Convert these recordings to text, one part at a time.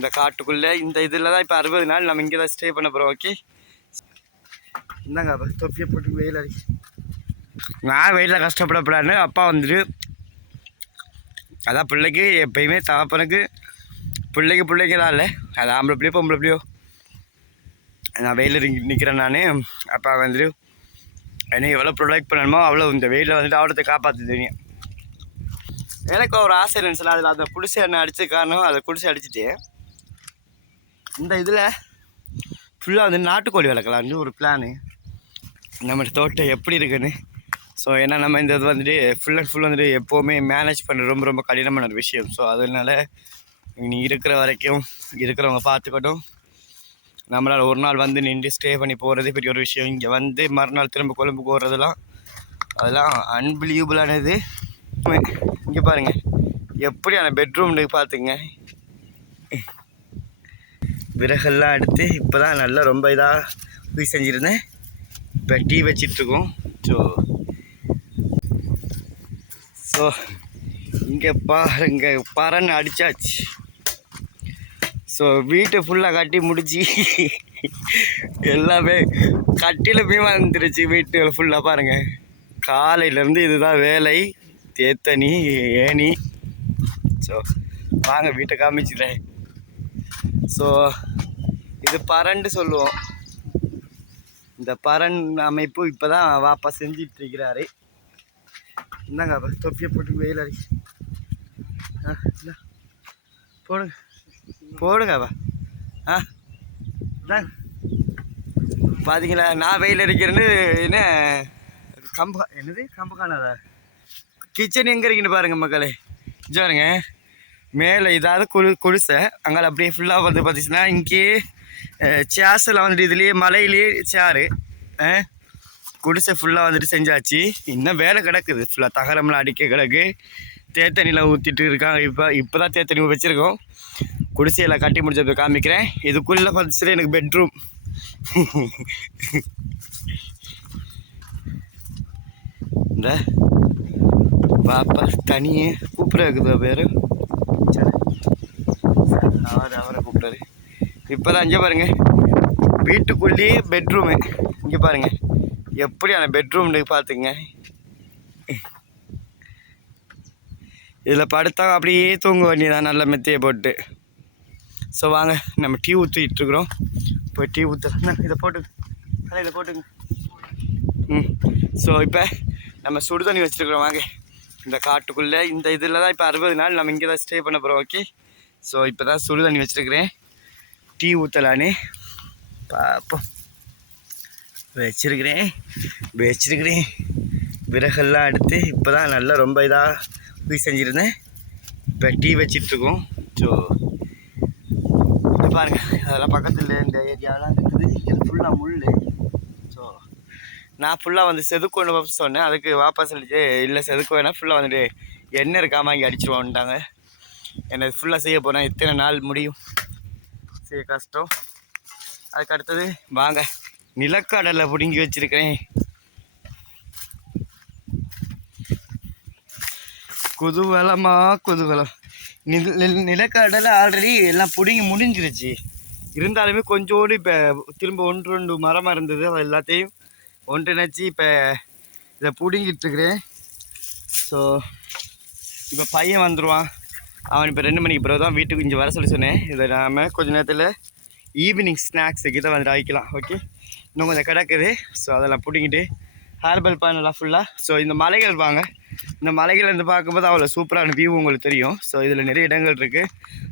இந்த காட்டுக்குள்ளே இந்த இதில் தான் இப்போ 60 நாள் நம்ம இங்கே தான் ஸ்டே பண்ண போகிறோம். ஓகே, இந்தாங்க அப்போ தொப்பியை போட்டு வெயில் அடிக்கு. நான் வெயிலில் கஷ்டப்படப்படான்னு அப்பா வந்துட்டு, அதான் பிள்ளைக்கு எப்பயுமே தகப்பனுக்கு பிள்ளைங்க தான் இல்லை, அது ஆம்பளை பிள்ளையோ பொம்பளை பிள்ளையோ. நான் வெயிலில் நிற்கிறேன். நான் அப்பா வந்துட்டு என்னை எவ்வளோ ப்ரொடெக்ட் பண்ணணுமோ அவ்வளோ இந்த வெயிலில் வந்துட்டு அவடத்தை காப்பாற்று தெரியும். எனக்கு ஒரு ஆசை இருந்துச்சுல, அதில் அந்த குடிசை என்ன அடித்த காரணம் அதை குடிசை அடிச்சுட்டு இந்த இதில் ஃபுல்லாக வந்து நாட்டுக்கோழி வளர்க்கலான்னு ஒரு பிளானு. நம்ம தோட்டம் எப்படி இருக்குன்னு. ஸோ ஏன்னா நம்ம இந்த இது வந்துட்டு ஃபுல் அண்ட் ஃபுல் வந்துட்டு எப்போவுமே மேனேஜ் பண்ண ரொம்ப ரொம்ப கடினமான ஒரு விஷயம். ஸோ அதனால நீ இருக்கிற வரைக்கும் இருக்கிறவங்க பார்த்துக்கட்டும். நம்மளால் ஒரு நாள் வந்து நின்று ஸ்டே பண்ணி போகிறது பெரிய ஒரு விஷயம். இங்கே வந்து மறுநாள் திரும்ப கொழும்புக்கு போகிறதெல்லாம் அதெல்லாம் அன்பிலீவபிளானது. இங்கே பாருங்கள் எப்படியான பெட்ரூம்னு பார்த்துங்க. விறகெல்லாம் எடுத்து இப்போ தான் நல்லா ரொம்ப இதாக போய் செஞ்சுருந்தேன். இப்போ டீ வச்சிட்ருக்கோம். ஸோ இங்கே பாருங்க பறன்னு அடித்தாச்சு. ஸோ வீட்டை ஃபுல்லாக கட்டி முடிச்சு எல்லாமே கட்டியில் போய் வந்துருச்சு. வீட்டு ஃபுல்லாக பாருங்கள், காலையிலேருந்து இதுதான் வேலை, தேத்தனி ஏனி. ஸோ வாங்க வீட்டை காமிச்சிடுறேன். ஸோ இது பரண்டு சொல்லுவோம். இந்த பரண் அமைப்பு இப்போ தான் வாப்பா செஞ்சிட்ருக்கிறாரு. இந்தாங்க அப்போ தொப்பியை போட்டு வெயில் அடிக்கு. போடுங்க போடுங்கப்பா. பார்த்தீங்களா நான் வெயில் அடிக்கிறேன்னு என்ன என்னது கம்பு காணாதா? கிச்சன் எங்கே இருக்குன்னு பாருங்கள் மக்களே. பாருங்க மேலே இதாவது குடிசை அங்கே அப்படியே ஃபுல்லாக வந்து பார்த்திங்கன்னா இங்கே சேர்ஸில் வந்துட்டு இதுலேயே மலையிலேயே சேரு குடிசை ஃபுல்லாக வந்துட்டு செஞ்சாச்சு. இன்னும் வேலை கிடக்குது, ஃபுல்லாக தகரம்லாம் அடிக்க கிடக்கு. தேத்தனியில் ஊற்றிட்டு இருக்காங்க. இப்போ தான் தேத்தனி வச்சுருக்கோம். குடிசையில் கட்டி முடிச்சப்போ காமிக்கிறேன். இதுக்குள்ளே பார்த்துட்டு எனக்கு பெட்ரூம். இந்த பாப்பா தனியே கூப்பிட இருக்குதா பேர் அவரை கூப்பிட்டாரு. இப்போ தான் இங்கே பாருங்கள் வீட்டுக்குள்ளேயே பெட்ரூமு. இங்கே பாருங்கள் எப்படியான பெட்ரூம்னு பார்த்துங்க. இதில் படுத்தா அப்படியே தூங்க வேண்டியதான் நல்ல மெத்தையை போட்டு. ஸோ வாங்க நம்ம டீ ஊற்றிட்டுருக்குறோம். போய் டீ ஊற்றுறேன். இதை போட்டு இதை போட்டுங்க. ஸோ இப்போ நம்ம சுடு தண்ணி வச்சுருக்குறோம். வாங்க இந்த காட்டுக்குள்ளே இந்த இதில் தான் இப்போ 60 நாள் நம்ம இங்கே தான் ஸ்டே பண்ண போகிறோம். ஓகே, ஸோ இப்போ தான் சுடு தண்ணி வச்சுருக்கிறேன். டீ ஊற்றலான்னு பார்ப்போம். வச்சிருக்கிறேன் விறகெல்லாம் எடுத்து இப்போ தான் நல்லா ரொம்ப இதாக போய் செஞ்சுருந்தேன். இப்போ டீ வச்சிட்ருக்கோம். ஸோ பாருங்கள் அதெல்லாம் பக்கத்தில் இந்த ஏரியாலாம் இருக்குது. இது ஃபுல்லாக முள். ஸோ நான் ஃபுல்லாக வந்து செதுக்கொண்டு சொன்னேன். அதுக்கு வாபஸ் சொல்லிட்டு இல்லை செதுக்க வேணால் ஃபுல்லாக வந்துட்டு எண்ணெய் இருக்காமல் இங்கே அடிச்சிருவோன்ட்டாங்க. என்ன ஃபுல்லாக செய்ய போகிறேன். எத்தனை நாள் முடியும், செய்ய கஷ்டம். அதுக்கு அடுத்தது வாங்க நிலக்கடலை பிடுங்கி வச்சுருக்கிறேன். குதூகலம். நிலக்கடலை ஆல்ரெடி எல்லாம் பிடுங்கி முடிஞ்சிருச்சு. இருந்தாலுமே கொஞ்சோடு இப்போ திரும்ப 1-2 மரமாக இருந்தது. அது எல்லாத்தையும் ஒன்றிணைச்சி இப்போ இதை பிடுங்கிட்டுருக்கிறேன். ஸோ இப்போ பையன் வந்துடுவான். அவன் இப்போ 2 மணிக்கு பிறகு தான் வீட்டுக்கு இங்கே வர சொல்லி சொன்னேன். இதை நாம் கொஞ்சம் நேரத்தில் ஈவினிங் ஸ்நாக்ஸுக்கு இதை வந்துட்டு ஆகிக்கலாம். ஓகே, இன்னும் கொஞ்சம் கிடக்குது. ஸோ அதெல்லாம் பிடிங்கிட்டு ஹேர்பல் பண்ணலாம் ஃபுல்லாக. ஸோ இந்த மலைகள் வாங்க, இந்த மலைகள்லேருந்து பார்க்கும்போது அவ்வளோ சூப்பரான வியூ உங்களுக்கு தெரியும். ஸோ இதில் நிறைய இடங்கள் இருக்குது.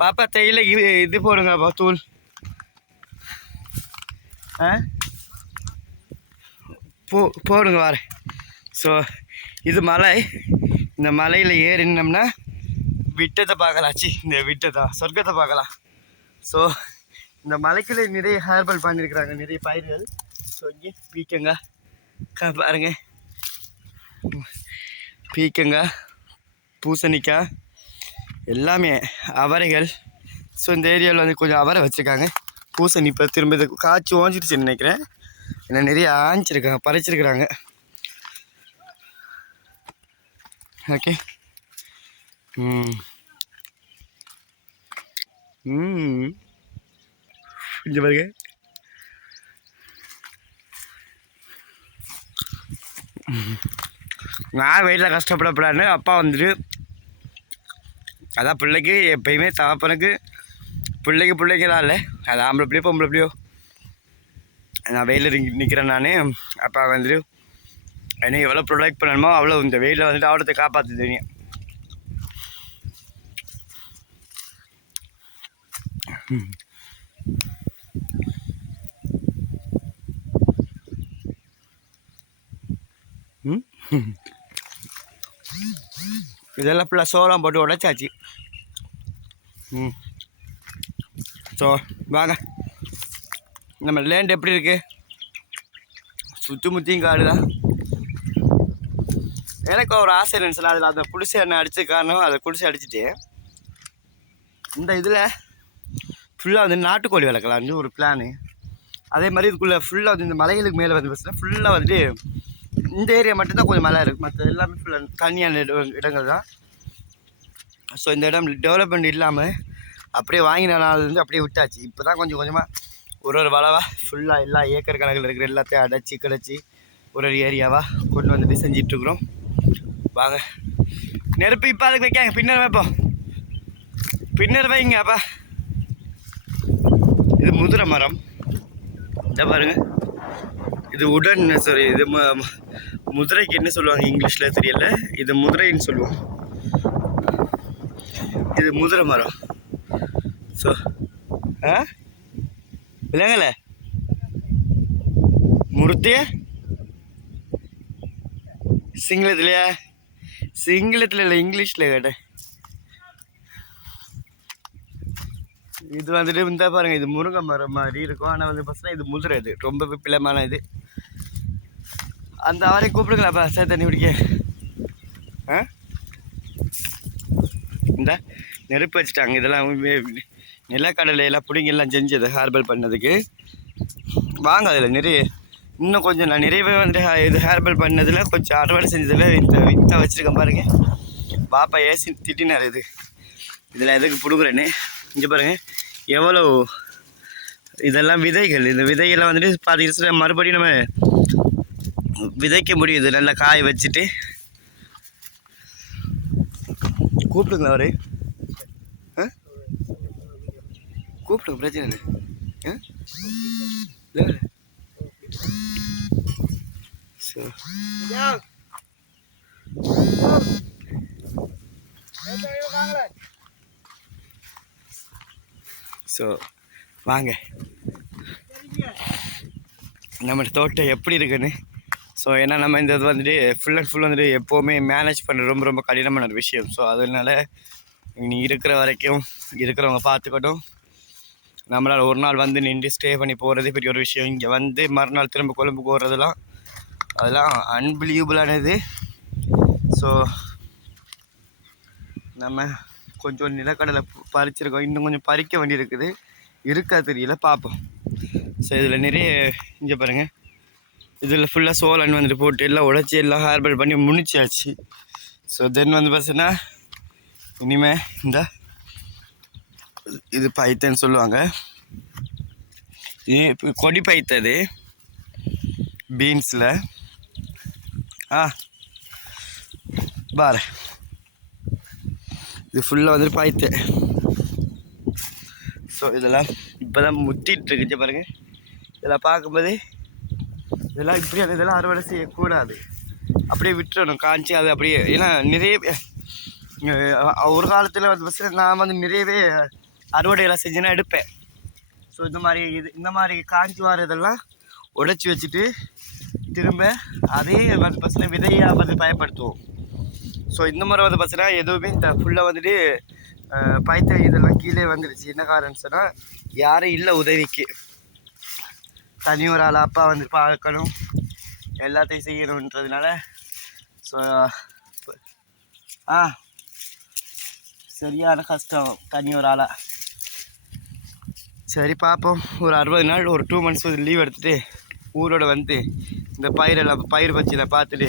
பாப்பா தேயிலை இது போடுங்கப்பா தூள். போடுங்க வரேன். ஸோ இது மலை. இந்த மலையில் ஏறினோம்னா விட்டத்தை பார்க்கலாச்சு. இந்த விட்டத்தை சொர்க்கத்தை பார்க்கலாம். ஸோ இந்த மலைக்குள்ளே நிறைய ஹேர்பல் பண்ணியிருக்கிறாங்க, நிறைய பயிர்கள். ஸோ இங்கே பீக்கங்காய் பாருங்கள், பீக்கங்காய், பூசணிக்காய் எல்லாமே, அவரைகள். ஸோ இந்த ஏரியாவில் வந்து கொஞ்சம் அவரை வச்சுருக்காங்க. பூசணி இப்போ திரும்ப இது காய்ச்சி ஓஞ்சிடுச்சுன்னு நினைக்கிறேன். ஏன்னா நிறைய ஆஞ்சிருக்காங்க, பறிச்சிருக்கிறாங்க. ஓகே, இங்கே பாருங்க. நான் வெயிலில் கஷ்டப்படப்படான்னு அப்பா வந்துட்டு அதான் பிள்ளைக்கு எப்பயுமே தகப்பனுக்கு பிள்ளைங்க தான் இல்லை, அது ஆம்பளை பிள்ளையோ பொம்பளை பிள்ளையோ. நான் வெயிலில் நிற்கிறேன் நான். அப்பா வந்துட்டு என்னை எவ்வளோ ப்ரொடெக்ட் பண்ணணுமோ அவ்வளோ இந்த வெயிலில் வந்துட்டு அவடத்தை காப்பாற்று தெரியும். இதெல்லாம் ஃபுல்லாக சோளம் போட்டு உடைச்சாச்சு. ஸோ வாங்க, நம்ம லேண்ட் எப்படி இருக்கு? சுற்றுமுத்தியும் காடு தான். எனக்கு ஒரு ஆசை இருந்துச்சுல, அதில் அந்த குடிசை என்ன அடித்த காரணம் அதை குடிசை அடிச்சுட்டு இந்த இதில் ஃபுல்லாக வந்து நாட்டுக்கோழி வளர்க்கலாம்னு ஒரு பிளானு. அதே மாதிரி இதுக்குள்ளே ஃபுல்லாக வந்து இந்த மலைகளுக்கு மேலே வந்து பஸ்ஸில் ஃபுல்லாக வந்துட்டு இந்த ஏரியா மட்டும்தான் கொஞ்சம் மலை இருக்குது, மற்ற எல்லாமே ஃபுல்லாக தனியான இடங்கள் தான். ஸோ இந்த இடம் டெவலப்மெண்ட் இல்லாமல் அப்படியே வாங்கின நாள்லேருந்து அப்படியே விட்டாச்சு. இப்போ தான் கொஞ்சம் கொஞ்சமாக ஒரு வளவாக ஃபுல்லாக எல்லா ஏக்கர் கணக்கில் இருக்கிற எல்லாத்தையும் அடைச்சி கிடச்சி ஒரு ஏரியாவாக கொண்டு வந்துட்டு செஞ்சிட்ருக்குறோம். வாங்க, நெருப்பு இப்போ அதுக்கு வைக்காங்க, பின்னர் வைப்போம், பின்னர் வைங்க. அப்பா இது முதிரை மரம், இதை பாருங்க. இது உடன் சாரி, இது முதிரைக்கு என்ன சொல்லுவாங்க இங்கிலீஷில் தெரியல, இது முதிரைன்னு சொல்லுவோம். இது முதிரை மரம். ஸோ இல்லைங்கள முருத்திய சிங்களத்துலையா? சிங்களத்தில் இல்லை, இங்கிலீஷில் கேட்டேன். இது வந்துட்டு இந்த பாருங்க, இது முருங்கை மரம் மாதிரி இருக்கும், ஆனால் வந்து பார்த்தீங்கன்னா இது முதிரை. இது ரொம்ப பிளமான இது. அந்த அவரை கூப்பிடுங்களாப்பா சார் தண்ணி குடிக்க. இந்த நெருப்பு வச்சுட்டாங்க. இதெல்லாம் நிலக்கடலையெல்லாம் பிடிங்கெல்லாம் செஞ்சது ஹேர்பல் பண்ணதுக்கு. வாங்க, அதில் நிறைய இன்னும் கொஞ்சம் நான் நிறையவே வந்துட்டு இது ஹேர்பல் பண்ணதில் கொஞ்சம் அறுவடை செஞ்சதில் வித்த வச்சுருக்கேன் பாருங்க. பாப்பா ஏசி திட்டினார் இது இதில் எதுக்கு பிடுங்குறேன்னு. இங்கே பாருங்கள் எவ்வளோ இதெல்லாம் விதைகள். இந்த விதைகள்லாம் வந்துட்டு பார்த்தீங்கன்னா மறுபடியும் நம்ம விதைக்க முடியுது. நல்லா காய வச்சுட்டு கூப்பிடுங்களா அவரு? கூப்பிடுங்க, பிரச்சனை இல்லை. ஸோ வாங்க, நம்ம தோட்டம் எப்படி இருக்குன்னு. ஸோ ஏன்னா நம்ம இந்த இது வந்துட்டு ஃபுல் அண்ட் ஃபுல் வந்துட்டு எப்போவுமே மேனேஜ் பண்ண ரொம்ப ரொம்ப கடினமான ஒரு விஷயம். ஸோ அதனால நீ இருக்கிற வரைக்கும் இருக்கிறவங்க பார்த்துக்கட்டும். நம்மளால் ஒரு நாள் வந்து நின்று ஸ்டே பண்ணி போகிறது பெரிய ஒரு விஷயம். இங்கே வந்து மறுநாள் திரும்ப கொழும்புக்கு போகிறதெல்லாம் அதெல்லாம் அன்பிலீவபிளானது. ஸோ நம்ம கொஞ்சம் நிலக்கடலை பறிச்சிருக்கோம், இன்னும் கொஞ்சம் பறிக்க வேண்டியிருக்குது, இருக்கா தெரியல, பார்ப்போம். ஸோ இதில் நிறைய இங்கே பாருங்கள், இதில் ஃபுல்லாக சோளன் வந்துட்டு போட்டு எல்லாம் உடைச்சி எல்லாம் ஹேர்பல் பண்ணி முடிச்சாச்சு. ஸோ தென் வந்து பார்த்தீங்கன்னா இனிமேல் இந்த இது பைத்தன்னு சொல்லுவாங்க, இது கொடி பைத்தது பீன்ஸில் பாரு. இது ஃபுல்லாக வந்துட்டு பாய்த்து. ஸோ இதெல்லாம் இப்போ தான் முத்திட்டுருக்கு பாருங்கள். இதெல்லாம் பார்க்கும்போது இதெல்லாம் இப்படியான இதெல்லாம் அறுவடை செய்யக்கூடாது, அப்படியே விட்டுறணும் காய்ச்சி. அது அப்படியே ஏன்னா நிறைய ஒரு காலத்தில் வந்து பஸ் நான் வந்து நிறையவே அறுவடையெல்லாம் செஞ்சேன்னா எடுப்பேன். ஸோ இந்த மாதிரி காய்ச்சி வரதெல்லாம் உடைச்சி வச்சுட்டு திரும்ப அதே வந்து பஸ்ஸில் விதையாக வந்து பயன்படுத்துவோம். ஸோ இந்த முறை வந்து பார்த்தீங்கன்னா எதுவுமே இந்த ஃபுல்லாக வந்துட்டு பைத்த இதெல்லாம் கீழே வந்துடுச்சு. என்ன காரணம் சொன்னால் யாரும் இல்லை உதவிக்கு, தனி ஒரு ஆள் அப்பா வந்து பார்க்கணும், எல்லாத்தையும் செய்யணுன்றதுனால. ஸோ சரியான கஷ்டம் தனி ஒரு ஆளாக. சரி பார்ப்போம், ஒரு 60 நாள் ஒரு 2 months லீவ் எடுத்துகிட்டு ஊரோட வந்து இந்த பயிரெல்லாம் பயிர் பச்சியில் பார்த்துட்டு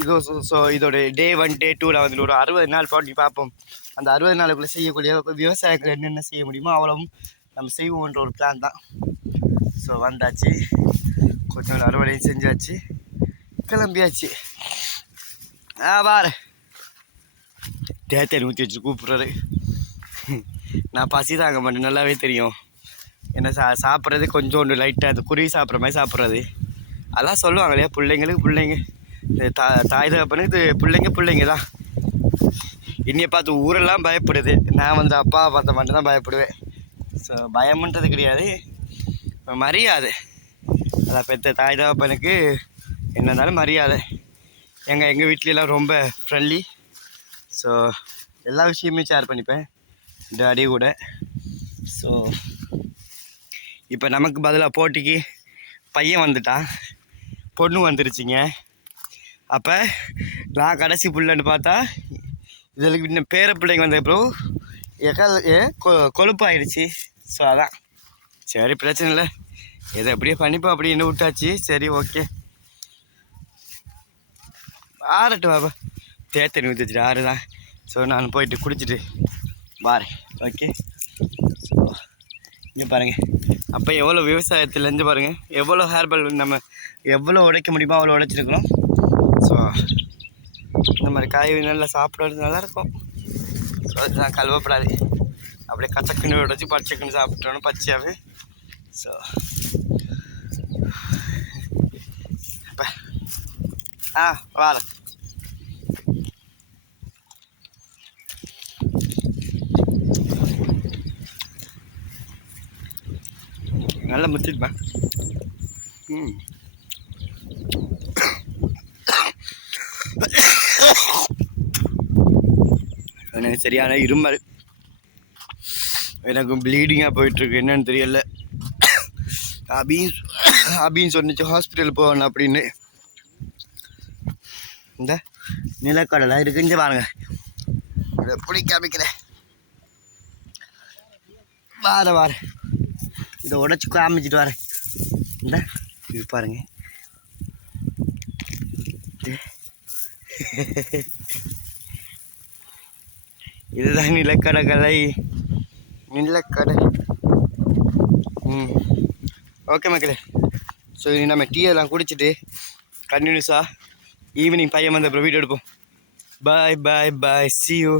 இது ஸோ இதோட டே 1 டே 2ல் வந்துட்டு ஒரு 60 நாள் போட்டி பார்ப்போம். அந்த 60 நாளுக்குள்ளே செய்யக்கூடிய விவசாயத்தில் என்னென்ன செய்ய முடியுமோ அவ்வளவும் நம்ம செய்வோன்ற ஒரு பிளான் தான். ஸோ வந்தாச்சு, கொஞ்சம் அறுவடையும் செஞ்சாச்சு, கிளம்பியாச்சு. பாரு தேத்தேன் ஊற்றி வச்சு கூப்பிட்றாரு. நான் பசி தாங்க மாட்டேன், நல்லாவே தெரியும். என்ன சாப்பிட்றது கொஞ்சோண்டு லைட்டாக அந்த குருவி சாப்பிட்ற மாதிரி சாப்பிட்றது. அதெல்லாம் சொல்லுவாங்க இல்லையா, பிள்ளைங்க தாய் தகப்பனுக்கு இது பிள்ளைங்க தான். என்னையை பார்த்து ஊரெல்லாம் பயப்படுது. நான் வந்து அப்பா பார்த்த மட்டும் தான் பயப்படுவேன். ஸோ பயம்ன்றது கிடையாது, மரியாதை. அதான் பெற்ற தாய் தகப்பனுக்கு என்ன இருந்தாலும் மரியாதை. எங்கள் வீட்லலாம் ரொம்ப ஃப்ரெண்ட்லி. ஸோ எல்லா விஷயமே ஷேர் பண்ணிப்பேன் டாடி கூட. ஸோ இப்போ நமக்கு பதிலாக போட்டிக்கு பையன் வந்துட்டான், பொண்ணு வந்துருச்சிங்க. அப்போ நான் கடைசி பிள்ளைன்னு பார்த்தா இதில் இன்னும் பேர பிள்ளைங்க வந்த அப்புறம் கொழுப்பு ஆயிடுச்சு. ஸோ அதான் சரி, பிரச்சனை இல்லை, எதை எப்படியே பண்ணிப்போம் அப்படின்னு விட்டாச்சு. சரி ஓகே, ஆறட்டு பாப்பா, தேத்தனி ஊற்றி வச்சுட்டு ஆறு தான். ஸோ நான் போயிட்டு குடிச்சிட்டு வாரேன். ஓகே, ஸோ இங்கே பாருங்கள், அப்போ எவ்வளோ விவசாயத்துலேருந்து பாருங்கள் எவ்வளோ ஹேர்பல் நம்ம எவ்வளோ உடைக்க முடியுமோ அவ்வளோ உடைச்சிருக்கிறோம். ஸோ இந்த மாதிரி காய்கறி நல்லா சாப்பிட்றது நல்லாயிருக்கும். ஸோ அதுதான் கழுவப்படாது, அப்படியே கச்சக்குன்னு உடைச்சி பச்சைக்குன்னு சாப்பிட்டோன்னு பச்சையாகவே. ஸோ இப்போ வார நல்லா முத்திட்டுப்பா. எனக்கு சரியான இருமல், எனக்கு ப்ளீடிங்காக போயிட்டுருக்கு. என்னன்னு தெரியல. அபின்னு சொன்னிச்சு ஹாஸ்பிட்டல் போகணும் அப்படின்னு. இந்த நிலக்கடலை இருக்குன்னு பாருங்க, புளி காமிக்கிறேன். வார இதை உடச்சி காமிச்சிட்டு வரேன். இந்த இது பாருங்க, இதுதான் நிலக்கடலை. ஓகே மக்களே, ஸோ நம்ம டீ எல்லாம் குடிச்சிட்டு கண்டினியூஸாக ஈவினிங் பையன் வந்து அப்புறம் வீடியோ எடுப்போம். பாய் பாய் பாய், see you.